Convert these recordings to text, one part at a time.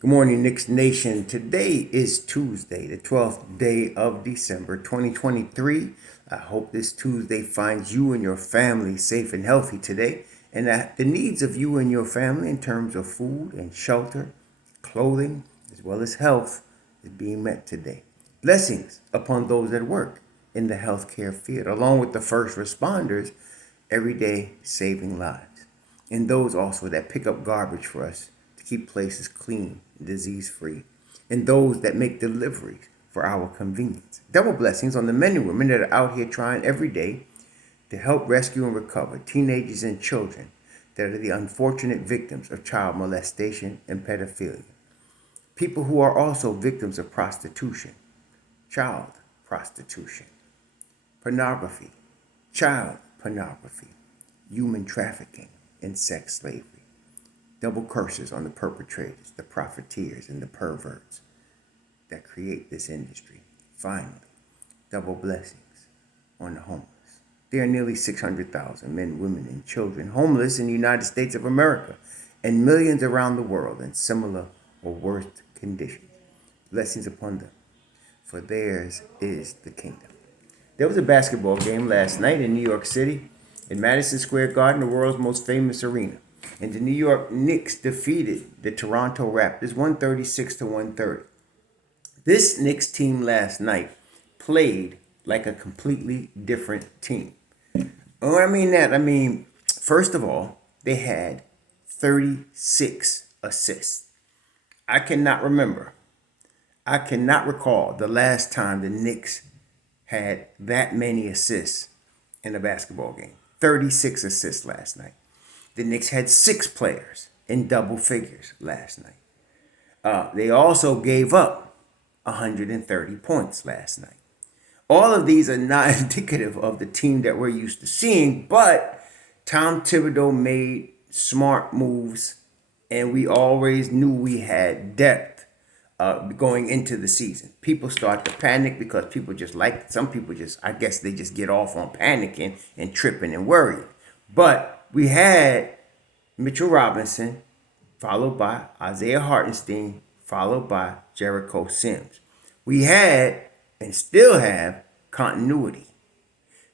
Good morning, Knicks Nation. Today is Tuesday, the 12th day of December, 2023. I hope this Tuesday finds you and your family safe and healthy today, and that the needs of you and your family in terms of food and shelter, clothing, as well as health is being met today. Blessings upon those that work in the healthcare field, along with the first responders, every day saving lives, and those also that pick up garbage for us to keep places clean, disease-free, and those that make deliveries for our convenience. Double blessings on the men and women that are out here trying every day to help rescue and recover teenagers and children that are the unfortunate victims of child molestation and pedophilia. People who are also victims of prostitution, child prostitution, pornography, child pornography, human trafficking, and sex slavery. Double curses on the perpetrators, the profiteers, and the perverts that create this industry. Finally, double blessings on the homeless. There are nearly 600,000 men, women, and children homeless in the United States of America and millions around the world in similar or worse conditions. Blessings upon them, for theirs is the kingdom. There was a basketball game last night in New York City in Madison Square Garden, the world's most famous arena. And the New York Knicks defeated the Toronto Raptors 136 to 130. This Knicks team last night played like a completely different team. What I mean, first of all, they had 36 assists. I cannot recall the last time the Knicks had that many assists in a basketball game. 36 assists last night. The Knicks had 6 players in double figures last night. They also gave up 130 points last night. All of these are not indicative of the team that we're used to seeing, but Tom Thibodeau made smart moves, and we always knew we had depth going into the season. People start to panic because some people I guess they just get off on panicking and tripping and worrying. But we had Mitchell Robinson, followed by Isaiah Hartenstein, followed by Jericho Sims. We had and still have continuity.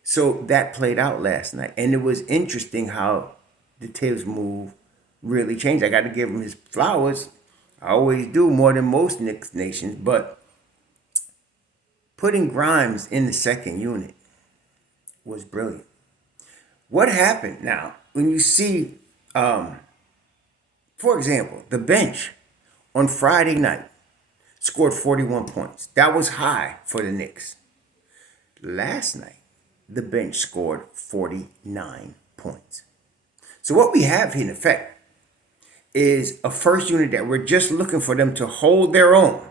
So that played out last night. And it was interesting how the Thibs move really changed. I got to give him his flowers. I always do, more than most Knicks nations. But putting Grimes in the second unit was brilliant. What happened now when you see, for example, the bench on Friday night scored 41 points. That was high for the Knicks. Last night, the bench scored 49 points. So what we have in effect is a first unit that we're just looking for them to hold their own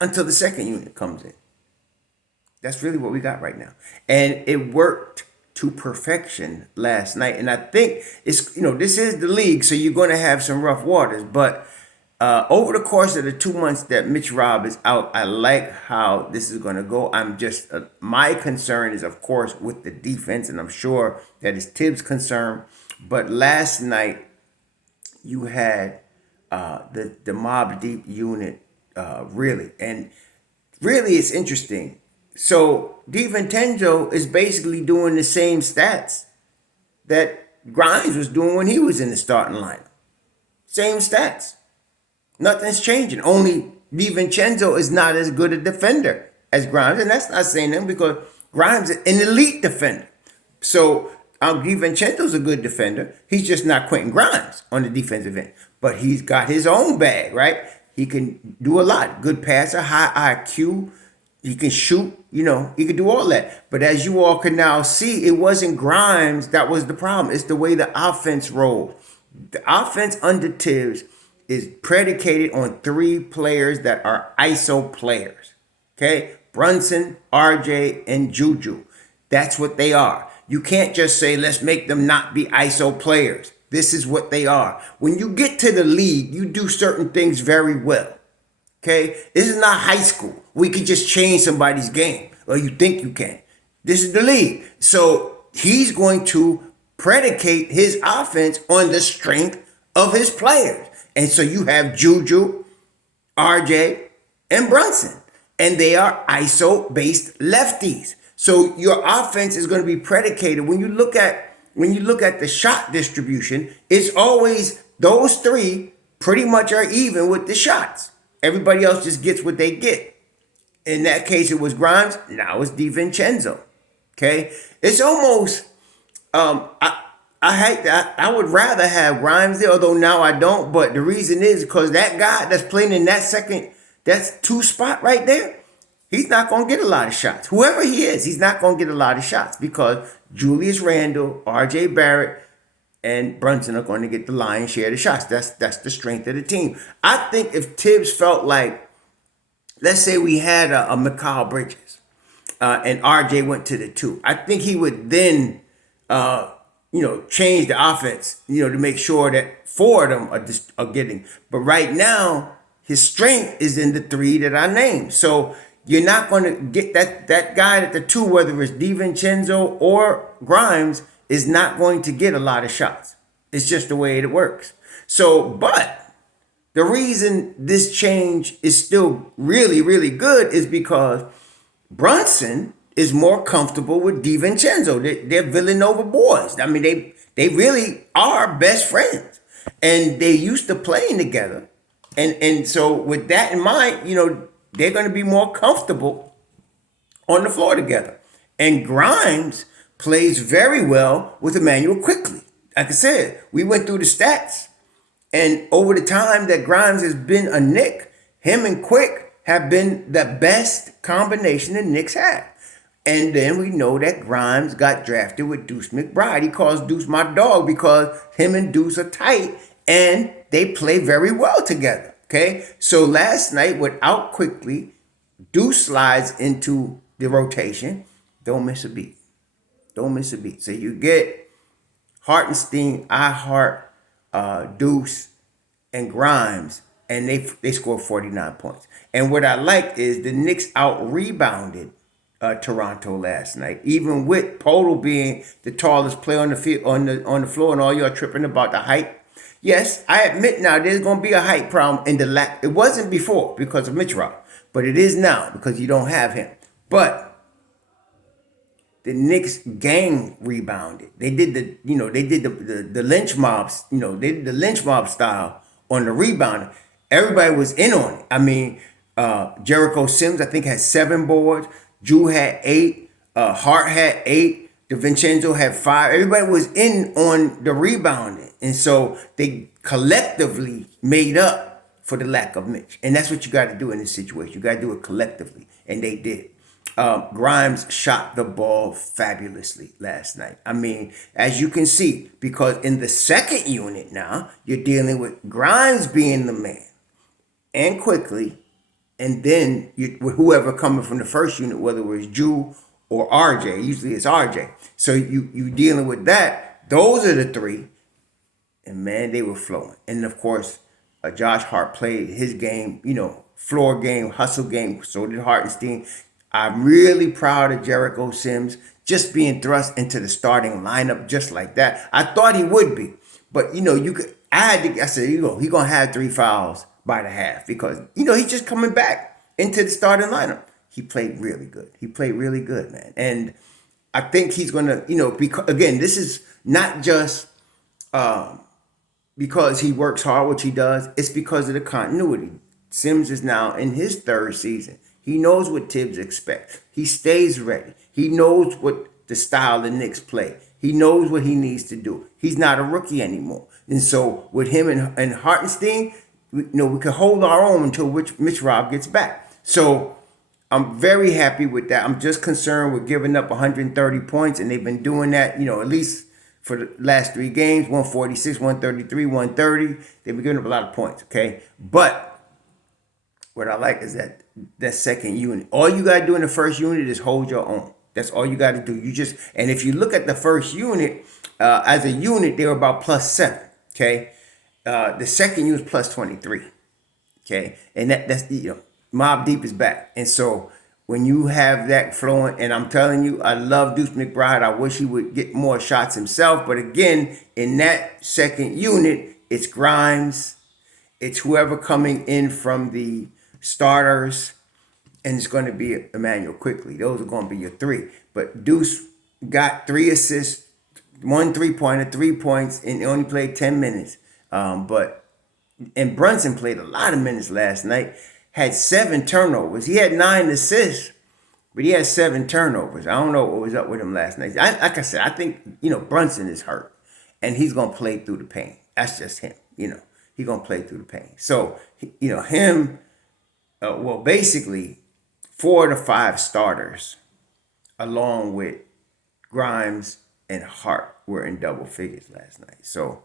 until the second unit comes in. That's really what we got right now. And it worked to perfection last night. And I think this is the league, so you're going to have some rough waters. But over the course of the 2 months that MitchRob is out, I like how this is going to go. My concern is, of course, with the defense, and I'm sure that is Thibs' concern. But last night, you had the Mob Deep unit really. And really, it's interesting. So DiVincenzo is basically doing the same stats that Grimes was doing when he was in the starting lineup. Same stats. Nothing's changing. Only DiVincenzo is not as good a defender as Grimes. And that's not saying that because Grimes is an elite defender. So DiVincenzo's a good defender. He's just not Quentin Grimes on the defensive end. But he's got his own bag, right? He can do a lot. Good passer, high IQ. He can shoot, he can do all that. But as you all can now see, it wasn't Grimes that was the problem. It's the way the offense rolled. The offense under Thibs is predicated on 3 players that are ISO players. Okay? Brunson, RJ, and JuJu. That's what they are. You can't just say, let's make them not be ISO players. This is what they are. When you get to the league, you do certain things very well. Okay? This is not high school. We can just change somebody's game, or you think you can. This is the league. So he's going to predicate his offense on the strength of his players. And so you have JuJu, RJ, and Brunson. And they are ISO-based lefties. So your offense is going to be predicated when you look at the shot distribution, it's always those three pretty much are even with the shots. Everybody else just gets what they get. In that case, it was Grimes. Now it's DiVincenzo. Okay, it's almost I hate that. I would rather have Grimes there, although now I don't. But the reason is because that guy that's playing in that's two spot right there, he's not going to get a lot of shots. Whoever he is, he's not going to get a lot of shots because Julius Randle, R.J. Barrett, and Brunson are going to get the lion's share of the shots. That's the strength of the team. I think if Thibs felt like, let's say we had a Mikal Bridges and R.J. went to the 2, I think he would then change the offense, to make sure that 4 of them are getting. But right now, his strength is in the 3 that I named. So you're not going to get that guy at the 2, whether it's DiVincenzo or Grimes, is not going to get a lot of shots. It's just the way it works. So, but the reason this change is still really, really good is because Brunson is more comfortable with DiVincenzo. They're Villanova boys. I mean, they really are best friends. And they used to playing together. And so with that in mind, they're going to be more comfortable on the floor together. And Grimes plays very well with Emmanuel Quickly. Like I said, we went through the stats. And over the time that Grimes has been a Knick, him and Quick have been the best combination the Knicks had. And then we know that Grimes got drafted with Deuce McBride. He calls Deuce my dog because him and Deuce are tight and they play very well together. Okay, so last night without Quickly, Deuce slides into the rotation. Don't miss a beat. Don't miss a beat. So you get Hartenstein, Deuce, and Grimes, and they scored 49 points. And what I like is the Knicks out-rebounded Toronto last night, even with Polo being the tallest player on the field, on the floor, and all y'all tripping about the height. Yes, I admit now there's going to be a height problem in the lack. It wasn't before because of MitchRob, but it is now because you don't have him. But the Knicks gang rebounded. They did the lynch mobs, they did the lynch mob style on the rebound. Everybody was in on it. I mean, Jericho Sims, I think, had 7 boards. Drew had 8. Hart had 8. DiVincenzo had 5. Everybody was in on the rebounding. And so they collectively made up for the lack of Mitch. And that's what you got to do in this situation. You got to do it collectively. And they did. Grimes shot the ball fabulously last night. I mean, as you can see, because in the second unit now, you're dealing with Grimes being the man and Quickly. And then with whoever coming from the first unit, whether it was Ju or RJ, usually it's RJ. So you dealing with that. Those are the 3. And man, they were flowing. And of course, Josh Hart played his game, floor game, hustle game. So did Hartenstein. I'm really proud of Jericho Sims just being thrust into the starting lineup just like that. I thought he would be. But, I said, he's going to have 3 fouls by the half because, he's just coming back into the starting lineup. He played really good. He played really good, man. And I think he's going to, because, again, this is not just because he works hard, which he does. It's because of the continuity. Sims is now in his 3rd season. He knows what Thibs expects. He stays ready. He knows what the style the Knicks play. He knows what he needs to do. He's not a rookie anymore. And so with him and Hartenstein, we can hold our own until MitchRob gets back. So I'm very happy with that. I'm just concerned with giving up 130 points, and they've been doing that, at least for the last 3 games, 146, 133, 130. They've been giving up a lot of points, okay? But what I like is that second unit. All you got to do in the first unit is hold your own. That's all you got to do. And if you look at the first unit, as a unit, they were about +7, okay? The second unit is +23, okay? And that's Mobb Deep is back. And so when you have that flowing, and I'm telling you, I love Deuce McBride. I wish he would get more shots himself. But again, in that second unit, it's Grimes, It's whoever coming in from the starters, and it's going to be Emmanuel quickly. Those are going to be your three. But Deuce got 3 assists, 1 3-pointer, 3 points, and he only played 10 minutes. But and Brunson played a lot of minutes last night. Had 7 turnovers. He had 9 assists, but he had 7 turnovers. I don't know what was up with him last night. Like I said, I think Brunson is hurt, and he's gonna play through the pain. That's just him. He's gonna play through the pain. So him. Well, basically, 4 of the 5 starters, along with Grimes and Hart, were in double figures last night. So,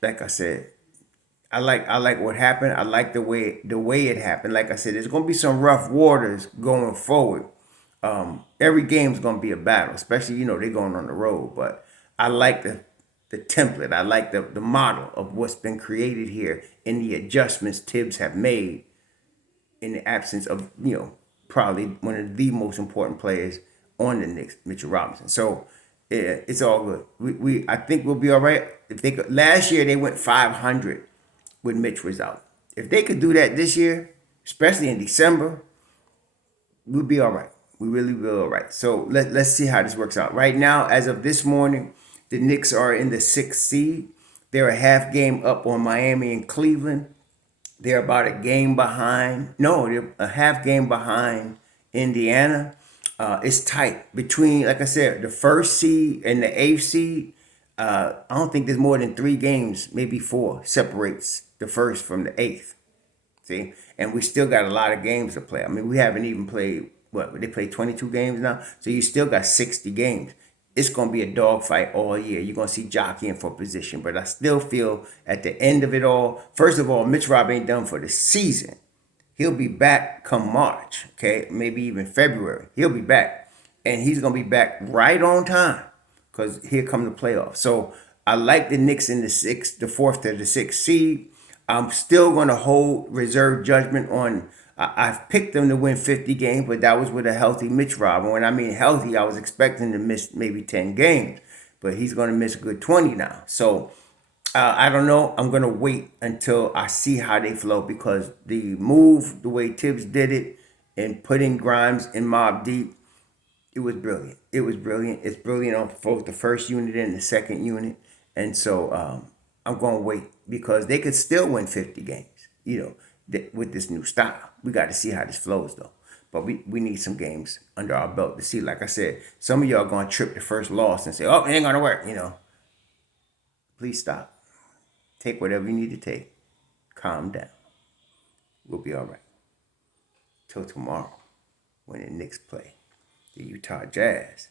like I said, I like what happened. I like the way it happened. Like I said, there's gonna be some rough waters going forward. Every game's gonna be a battle, especially they're going on the road. But I like the template. I like the model of what's been created here and the adjustments Thibs have made in the absence of probably one of the most important players on the Knicks, Mitchell Robinson. So yeah, it's all good. We I think we'll be all right. If they could, last year they went 500 when Mitch was out. If they could do that this year, especially in December, we'll be all right. We really will be all right. So let's see how this works out. Right now, as of this morning, the Knicks are in the 6th seed. They're a half game up on Miami and Cleveland. They're about a game behind. No, they're a half game behind Indiana. It's tight between, like I said, the 1st seed and the 8th seed. I don't think there's more than 3 games, maybe 4, separates the 1st from the 8th. See, and we still got a lot of games to play. I mean, we haven't even played what they played 22 games now, so you still got 60 games. It's gonna be a dogfight all year. You're gonna see jockeying for position, but I still feel at the end of it all, first of all, MitchRob ain't done for the season. He'll be back come March, okay, maybe even February. He'll be back, and he's gonna be back right on time, because here come the playoffs. So I like the Knicks in the 4th to the 6th seed. I'm still going to hold reserve judgment on. I've picked them to win 50 games, but that was with a healthy Mitch Rob. And when I mean healthy, I was expecting to miss maybe 10 games, but he's going to miss a good 20 now. So I don't know. I'm going to wait until I see how they flow, because the move, the way Thibs did it, and putting Grimes in Mob Deep, it was brilliant. It was brilliant. It's brilliant on both the first unit and the second unit. And so I'm going to wait, because they could still win 50 games, with this new style. We got to see how this flows, though. But we need some games under our belt to see. Like I said, some of y'all going to trip the first loss and say, oh, it ain't going to work, Please stop. Take whatever you need to take. Calm down. We'll be all right. Till tomorrow, when the Knicks play the Utah Jazz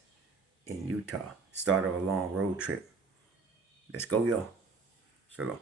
in Utah. Start of a long road trip. Let's go, yo. Shalom.